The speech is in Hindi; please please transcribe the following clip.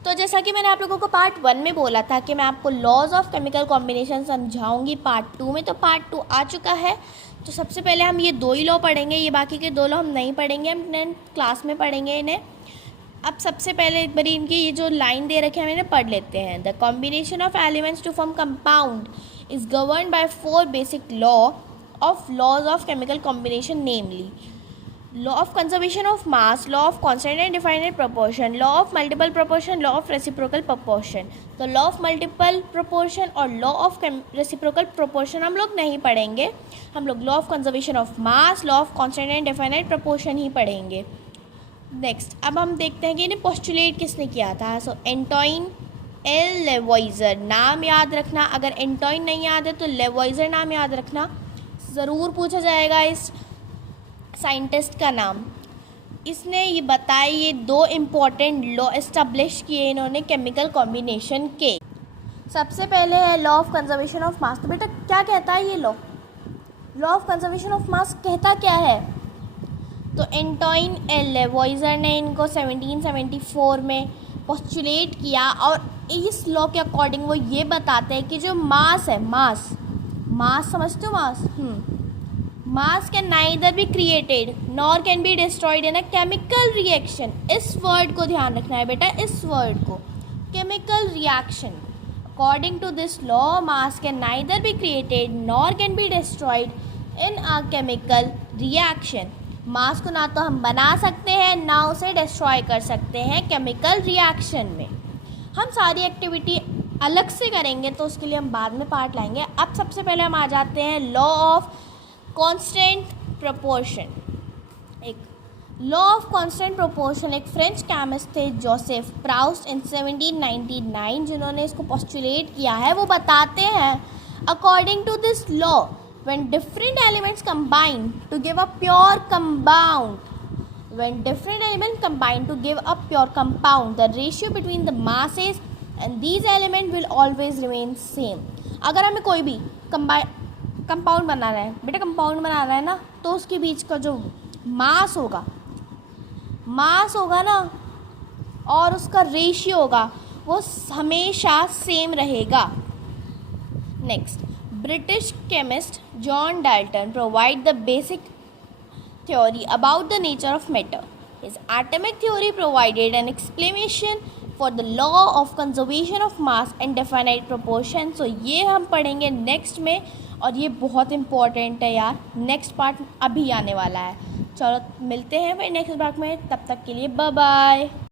तो जैसा कि मैंने आप लोगों को पार्ट 1 में बोला था कि मैं आपको लॉज ऑफ केमिकल कॉम्बिनेशन समझाऊंगी पार्ट 2 में, तो पार्ट 2 आ चुका है। तो सबसे पहले हम ये 2 ही लॉ पढ़ेंगे, ये बाकी के 2 लॉ हम नहीं पढ़ेंगे, हम 10th क्लास में पढ़ेंगे इन्हें। अब सबसे पहले एक बारी इनकी ये जो लाइन दे रखे हैं हम इन्हें पढ़ लेते हैं। The combination of elements to form compound is govern by 4 basic law of laws of chemical combination, namely law of conservation of mass, law of constant and definite proportion, law of multiple proportion, law of reciprocal proportion। तो law of multiple proportion और law of reciprocal proportion हम लोग नहीं पढ़ेंगे, हम लोग law of conservation of mass, law of constant and definite proportion ही पढ़ेंगे। नेक्स्ट अब हम देखते हैं कि इन्हें पोस्टुलेट किसने किया था। सो एंटोइन एल लेवॉइजर, नाम याद रखना, अगर एंटोइन नहीं याद है तो लेवॉइजर नाम याद रखना, ज़रूर पूछा जाएगा इस साइंटिस्ट का नाम। इसने ये बताए, ये 2 इम्पॉर्टेंट लॉ इस्टब्लिश किए इन्होंने केमिकल कॉम्बिनेशन के। सबसे पहले है law of conservation of mass. तो बेटा क्या कहता है ये law of conservation of mass कहता क्या है? तो एंटोइन एल लेवॉइजर ने इनको 1774 में पोस्टुलेट किया और इस लॉ के अकॉर्डिंग वो ये बताते हैं कि जो मास है, मास समझते हो? Mass can neither be created nor can be destroyed in a chemical reaction. इस वर्ड को ध्यान रखना है बेटा, इस वर्ड को, chemical reaction. According to this law mass can neither be created nor can be destroyed in a chemical reaction. Mass को ना तो हम बना सकते हैं ना उसे डिस्ट्रॉय कर सकते हैं केमिकल रिएक्शन में। हम सारी एक्टिविटी अलग से करेंगे तो उसके लिए हम बाद में पार्ट लाएंगे। अब सबसे पहले हम आ जाते हैं लॉ ऑफ कांस्टेंट प्रोपोर्शन। एक लॉ ऑफ कांस्टेंट प्रोपोर्शन एक फ्रेंच केमिस्ट थे जोसेफ प्राउस्ट इन 1799 जिन्होंने इसको पोस्टुलेट किया है। वो बताते हैं according to this law when different elements combine to give a pure compound, when different element combine to give a pure compound the ratio between the masses and these element will always remain same. अगर हमें कोई भी कंपाउंड बना रहा है बेटा, कंपाउंड बना रहा है ना, तो उसके बीच का जो मास होगा ना और उसका रेशियो होगा वो हमेशा सेम रहेगा। Next, British chemist John Dalton provide the basic theory about the nature of matter. His atomic theory provided an explanation for the law of conservation of mass and definite proportion। So ये हम पढ़ेंगे नेक्स्ट में और ये बहुत इम्पॉर्टेंट है यार, नेक्स्ट पार्ट अभी आने वाला है। चलो मिलते हैं फिर नेक्स्ट पार्ट में, तब तक के लिए बाय बाय।